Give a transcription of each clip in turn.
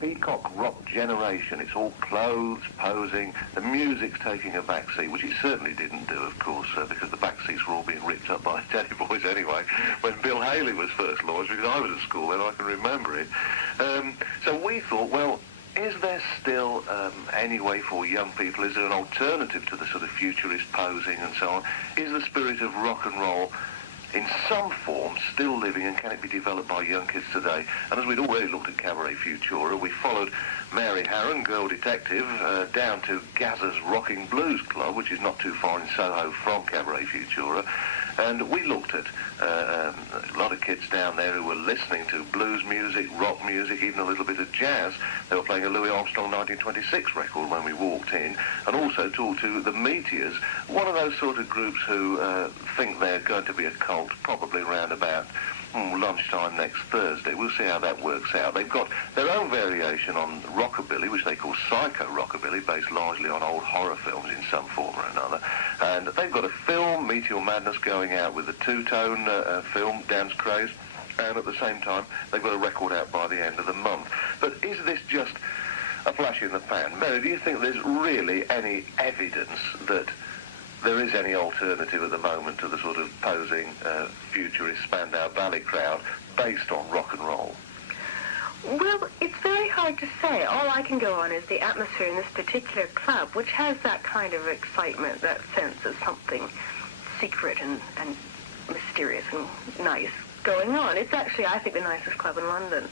peacock rock generation. It's all clothes, posing, the music's taking a backseat, which it certainly didn't do, of course, because the backseats were all being ripped up by Daddy Boys anyway, when Bill Haley was first launched, because I was at school then, I can remember it. So we thought, well, is there still any way for young people, is there an alternative to the sort of futurist posing and so on? Is the spirit of rock and roll in some form still living, and can it be developed by young kids today? And as we'd already looked at Cabaret Futura, we followed Mary Harron, Girl Detective, down to Gaza's Rocking Blues Club, which is not too far in Soho from Cabaret Futura. And we looked at a lot of kids down there who were listening to blues music, rock music, even a little bit of jazz. They were playing a Louis Armstrong 1926 record when we walked in, and also talked to the Meteors, one of those sort of groups who think they're going to be a cult probably around about lunchtime next Thursday. We'll see how that works out. They've got their own variation on rockabilly, which they call psycho rockabilly, based largely on old horror films in some form or another. And they've got a film, Meteor Madness, going out with a two-tone film, Dance Craze, and at the same time they've got a record out by the end of the month. But is this just a flash in the pan? Mary, do you think there's really any evidence that there is any alternative at the moment to the sort of posing futurist Spandau Ballet crowd based on rock and roll? Well, it's very hard to say. All I can go on is the atmosphere in this particular club, which has that kind of excitement, that sense of something secret and mysterious and nice going on. It's actually, I think, the nicest club in London.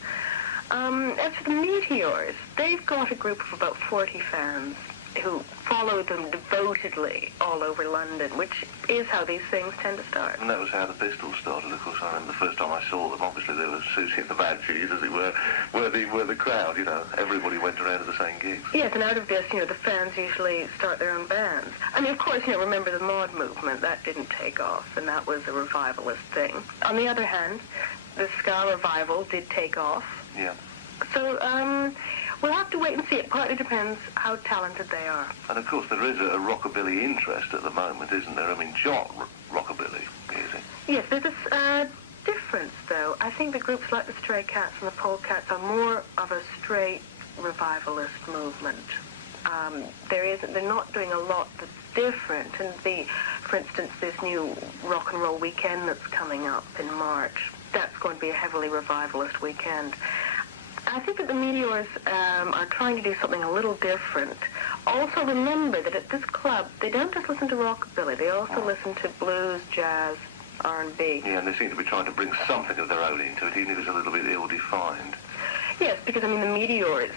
As for the Meteors, they've got a group of about 40 fans who follow them devotedly all over London, which is how these things tend to start. And that was how the Pistols started, of course. I remember the first time I saw them, obviously they were Susie and the Banshees, as it were the crowd, you know. Everybody went around to the same gigs. Yes, and out of this, you know, the fans usually start their own bands. I mean, of course, you know, remember the mod movement, that didn't take off, and that was a revivalist thing. On the other hand, the ska revival did take off. Yeah. So, we'll have to wait and see. It partly depends how talented they are. And of course there is a rockabilly interest at the moment, isn't there? I mean, rockabilly music. Yes, there's this difference, though. I think the groups like the Stray Cats and the Polecats are more of a straight revivalist movement. They're not doing a lot that's different. And for instance, this new rock and roll weekend that's coming up in March, that's going to be a heavily revivalist weekend. I think that the Meteors are trying to do something a little different. Also remember that at this club, they don't just listen to rockabilly, they also listen to blues, jazz, R&B. Yeah, and they seem to be trying to bring something of their own into it, even if it's a little bit ill-defined. Yes, because, I mean, the Meteors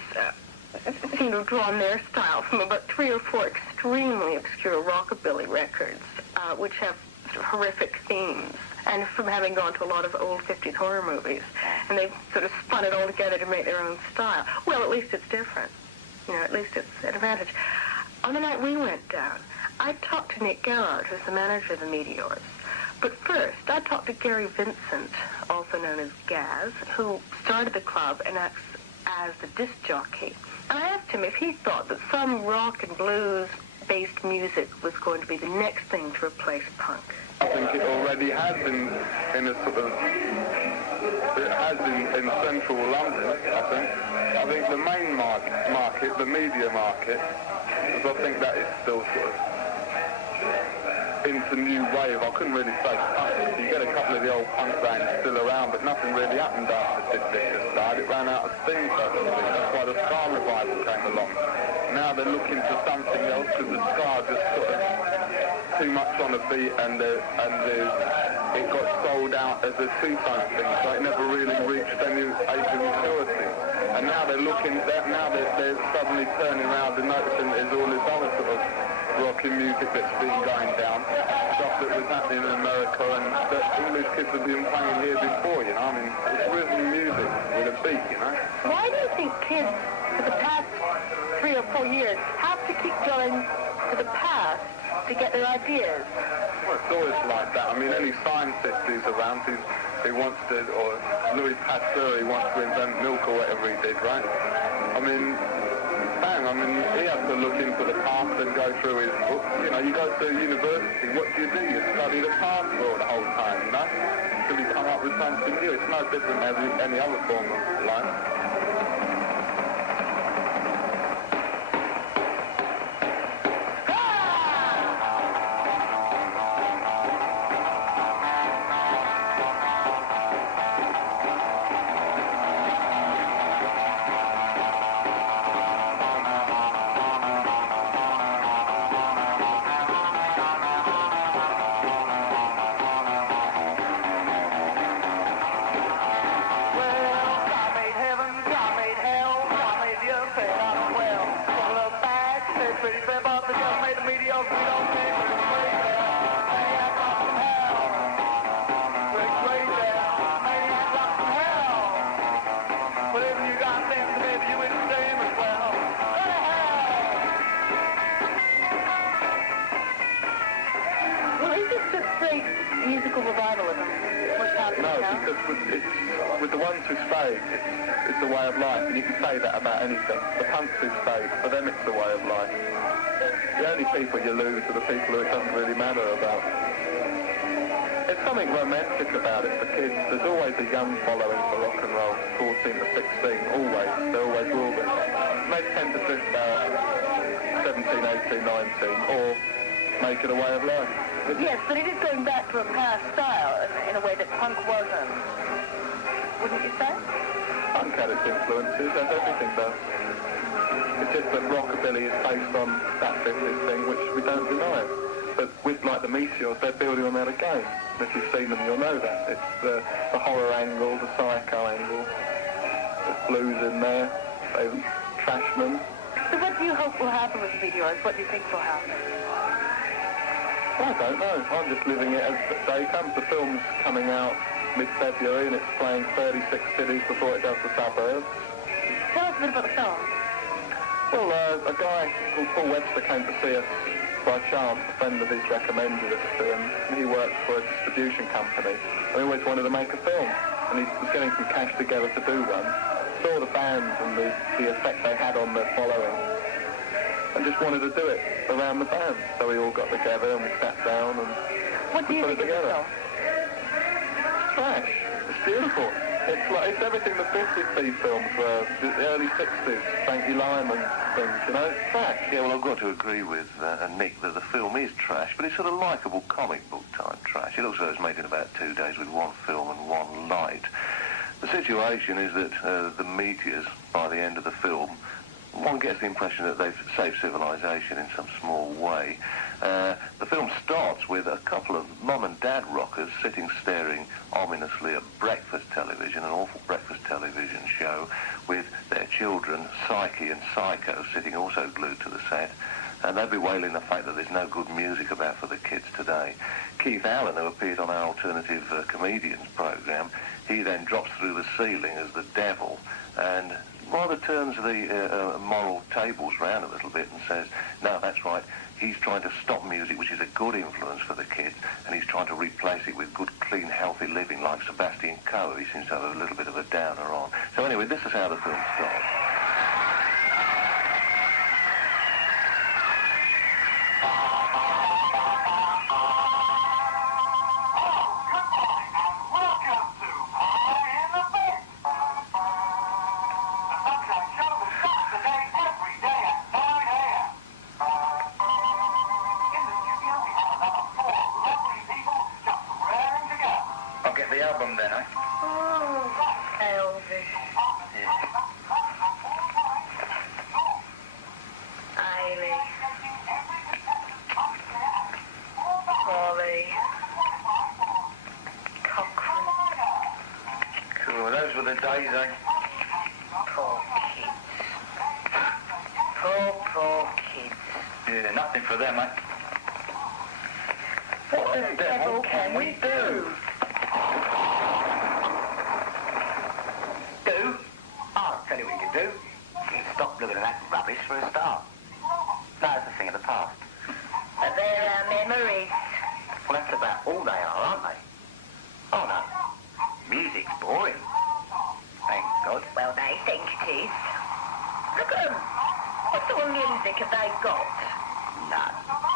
seem to have drawn their style from about 3 or 4 extremely obscure rockabilly records, which have sort of horrific themes, and from having gone to a lot of old 50s horror movies. And they've sort of spun it all together to make their own style. Well, at least it's different. You know, at least it's an advantage. On the night we went down, I talked to Nick Garrard, who's the manager of the Meteors. But first, I talked to Gary Vincent, also known as Gaz, who started the club and acts as the disc jockey. And I asked him if he thought that some rock and blues-based music was going to be the next thing to replace punk. I think it already has in a sort of, it has in central London, I think the main market, the media market, because I think that is still sort of into new wave. I couldn't really say punk. You get a couple of the old punk bands still around, but nothing really happened after Sid Vicious died. It ran out of steam, so to speak. That's why the ska revival came along. Now they're looking for something else, because the ska just sort of too much on a beat, and it got sold out as a two-tone thing, so it never really reached any age of maturity. And now they're they're suddenly turning around and noticing there's all this other sort of rocking music that's been going down, stuff that was happening in America and that English kids have been playing here before, you know. I mean, it's rhythm music with a beat, you know. Why do you think kids for the past 3 or 4 years have to keep going to the past to get their ideas? Well, it's always like that. I mean, any scientist who's around who wants to, or Louis Pasteur, he wants to invent milk or whatever he did, right? I mean, he has to look into the past and go through his book. You know, you go to university, what do? You study the past for the whole time, you know? Until you come up with something new. It's no different than any other form of life. with the ones who stayed, it's a way of life, and you can say that about anything. The punks who stayed, for them it's a way of life. The only people you lose are the people who it doesn't really matter about. There's something romantic about it for kids. There's always a young following for rock and roll, 14 to 16, always. There always will be. And they tend to drift out 17, 18, 19, or make it a way of life. Yes, but it is going back to a past style in a way that punk wasn't. Wouldn't you say? Punk had its influences, as everything does. It's just that rockabilly is based on that 50s thing, which we don't deny. But with, like, the Meteors, they're building on that again. If you've seen them, you'll know that. It's the horror angle, the psycho angle. There's blues in there. There's Trashmen. So what do you hope will happen with the Meteors? What do you think will happen? I don't know. I'm just living it as the day comes. The film's coming out mid-February and it's playing 36 cities before it does the suburbs. Tell us a bit about the film. Well, a guy called Paul Webster came to see us by chance. A friend of his recommended us to him. He worked for a distribution company. And he always wanted to make a film. And he was getting some cash together to do one. Saw the bands and the effect they had on their following. And just wanted to do it around the band. So we all got together and we sat down and What do you put it think of the together. film? Trash. It's beautiful. It's everything the 50s films were, the early 60s, Frankie Lyman things, you know, it's trash. Yeah, well, I've got to agree with Nick that the film is trash, but it's sort of likeable comic book type trash. It also was made in about 2 days with one film and one light. The situation is that the Meteors, by the end of the film, one gets the impression that they've saved civilization in some small way. The film starts with a couple of mum and dad rockers sitting staring ominously at breakfast television, an awful breakfast television show, with their children, Psyche and Psycho, sitting also glued to the set. And they're bewailing the fact that there's no good music about for the kids today. Keith Allen, who appeared on our Alternative Comedians programme, he then drops through the ceiling as the devil and rather turns the moral tables round a little bit and says, no, that's right, he's trying to stop music, which is a good influence for the kids, and he's trying to replace it with good, clean, healthy living like Sebastian Coe. He seems to have a little bit of a downer on. So anyway, this is how the film starts. What sort of music have they got? None.